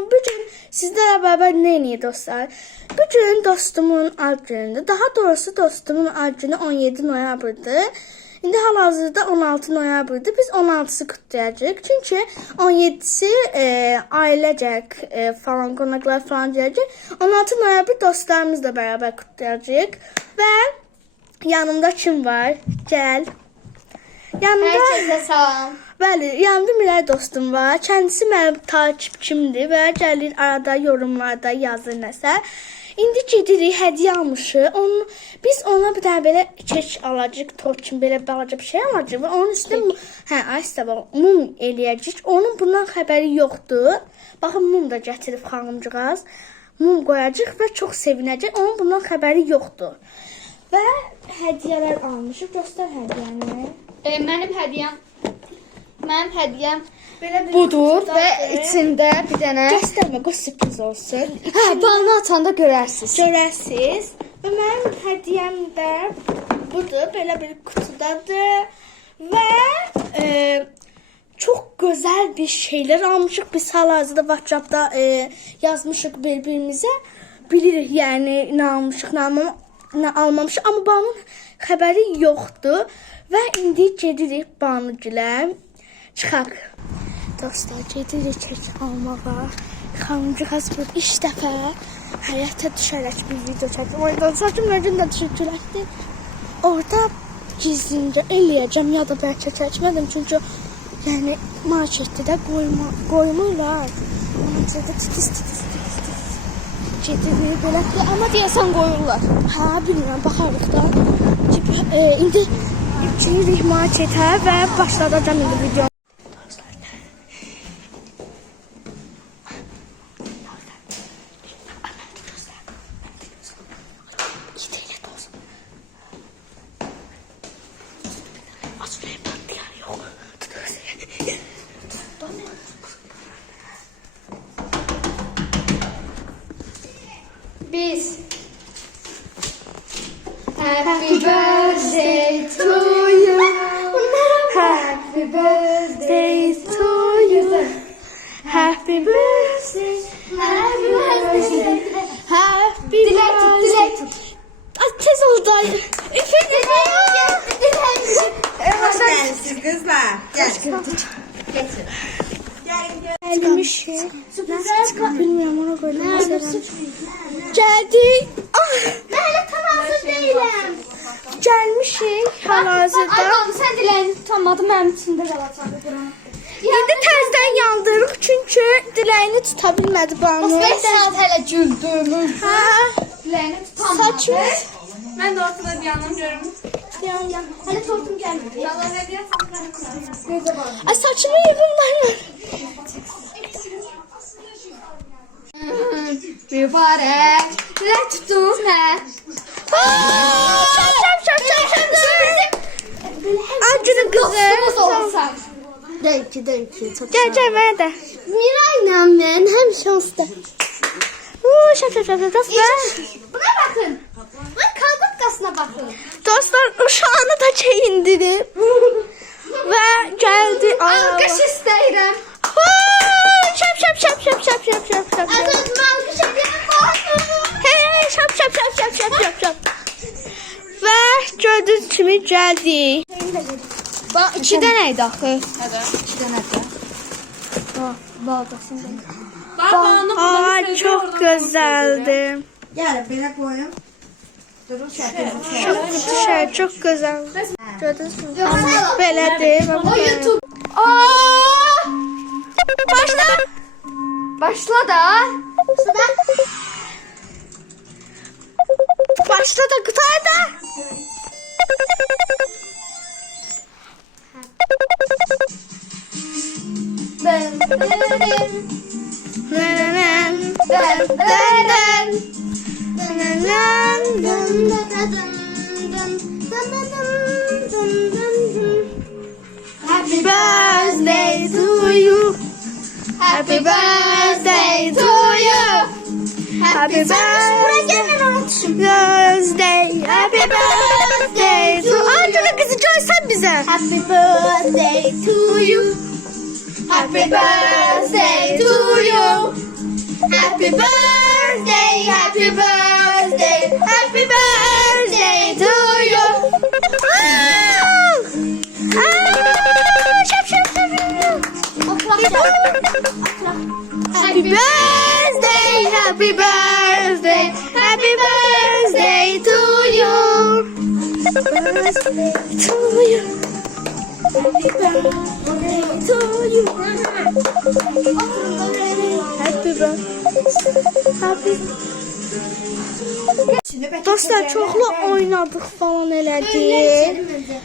Amma bugün sizlərlə beraber nə edir dostlar? Bugün dostumun ad günüdür. Daha doğrusu dostumun ad günü 17 noyabrdır. İndi hal-hazırda 16 noyabrdır. Biz 16'sı kutlayacağıq. Çünki 17'si ailecek falan qonaqlar falan gələcək. 16 noyabr dostlarımızla beraber kutlayacağıq. Və yanımda kim var? Gəl. Yanımda Herkese salam. Bəli, yanımda Miray dostum var. Kendisi mənim takipçimdir və gəlir arada yorumlarda yazır nəsə. İndi gedirik, hədiyyə almışıq. Biz ona bir dənə belə kek alacağıq, tort kimi belə balaca bir şey alacağıq və onun üstünə mum eləyəcəyik. Onun bundan xəbəri yoxdur. Baxın, mum da gətirib xanımcığaz. Mum qoyacağıq və çox sevinəcək. Onun bundan xəbəri yoxdur. Və hədiyyələr almışıq. Göstər hədiyyəni. Mənim hədiyyəm Belə bir budur və içində bir dənə göstərmə, qoy sürpriz olsun. bağını açanda görərsiniz. Görəsiz. Və mənim hədiyyəm də budur. Belə bir kutudadır. Və çox gözəl bir şeyler almışıq. Biz hal-hazırda WhatsApp'da yazmışıq bir-birimizə. Bilirik yəni nə almışıq, nə almamışıq. Amma Banun xəbəri yoxdur. Və indi gedirik Banugilə. Çıxaq. Dostlar, gedirik kek almağa. Xanımcığaz bu ilk dəfə həyata düşərək bir video çəkdim. Oradan saçım özüm də düşürəkdir. Orada gizlincə eləyəcəm ya da bəlkə çəkmədim. Çünki yəni marketdə də qoymurlar. Onun üçün də titiz. Gedirik belə. Amma deyəsən qoyurlar. Hə, bilmirəm, baxarıq da. İndi giririk marketə və başladacağım indi video. Biz Happy birthday to you. Happy birthday to you. Happy birthday. Happy birthday. Happy Dilek tut. Ay, tez oldu. Efendim. Hoş geldiniz kızlar. Gel. Gelmişim. Bilmiyorum, ona koydum. Geldik. Mən tam hazır deyiləm. Gelmişik hal-hazırda. Ay baba, sən diləyini tutamadın, mənim içində qalacaq buranın. İndi təzdən yandırıq çünki diləyini tuta bilmədi Banu. 5 saat hələ güldüm. Ha, Diləyini tutamadı. saçımız. Ben de ortada bir yandan görürüm. Yan. Hələ tortum gəlmədi. Yalan ne diyorsun? Ay, saçımı yığımlar. Mübarək. Dilək tutdunuz nə? Şap. Acını Dostumuz kızı. olsan. Gel mənə də. Mirayla mən həmişə usta. Şap. Buna baxın. Mən kalqıtkasına baxın. Dostlar, uşağını da çeyindirib. Və gəldi. Alqış istəyirəm. Şap. Özümə alqış edirəm. Baxın. Hey, şap. Və gördüyünüz kimi gəldik. Bax, 2 dənə idi axı. Hadi. 2 dənədir. Baldasın. Ay, çox gözəldir. Gel beni koyun. Durun Çox gözəl. Gördünüz mü? Belədir. O YouTube. Başla. Başla da. Başla da qıtar da. Happy birthday to you. Happy birthday to you. Happy birthday. Happy birthday to you. Ay, dur kızı, sen bize. Happy birthday to you. Happy birthday to you. Happy birthday, happy birthday, happy birthday to you. Şap şap şap. Happy birthday, happy birthday, happy birthday to you. To you. Happy birthday to you. Happy birthday. Happy. Dostlar çoxlu oynadık falan elədik.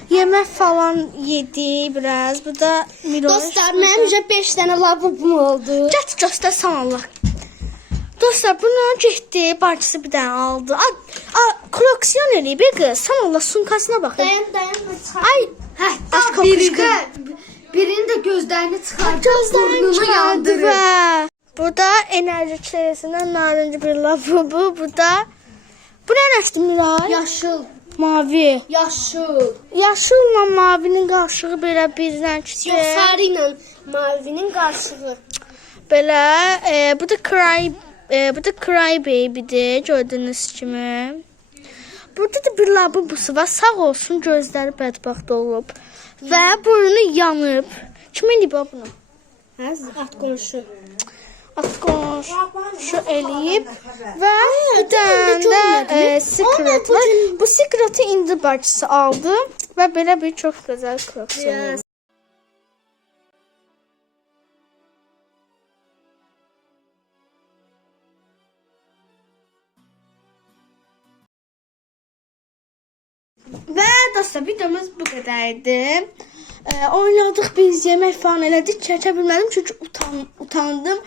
Yemək falan yedi biraz. Bu da Miroş. Dostlar, mənim 5 dənə lavabom oldu. Gətir göstər sən Allah. Dostlar bundan getdi, bacısı bir dənə aldı. Koleksiyon eləyib bir qız. Sən Allah sumkasına bax. Dayan. Ay, aşk Birində birinin də gözlərini çıxardı, burnunu yandırır. Burada enerji çeresinden narıncı bir lavabo. Bu ne renkli Miray? Yaşıl, Mavi. yaşıl. Yaşılla mavinin qarşılığı belə bir renkdir. Yox, sarı ilə mavinin qarşılığı. Belə bu da Cry Baby'dir gördüyünüz kimi. Burada da bir lavabosu var. Sağ olsun gözləri bədbəxt olub və burnu yanıb. Kim eləyib bunu? At qonşu. Atqoş şu eləyib və bir dənə də Secret var. Bu Secret'i indi bacısı aldı və belə bir çox gözəl koleksiyon oldu. Və dostlar videomuz bu qədərdi. Oynadık biz, yemək falan elədik. Çəkə bilmədim çünki utandım.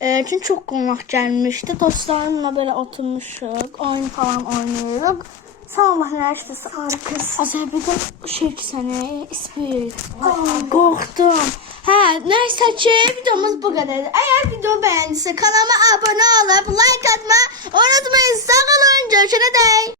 Çünki çox qonaq gəlmişdi. Dostlarımla belə oturmuşuq, oyun falan oynayırıq. Sağ Allah nə işdirsə arı qız. Azərbaycan şey ki səni İspir. Qorxdum. Nəysə ki videomuz bu qədərdir. Əgər video bəyəndisə kanalıma abunə olub, like atma unutmayın. Sağ olun, görüşənədək.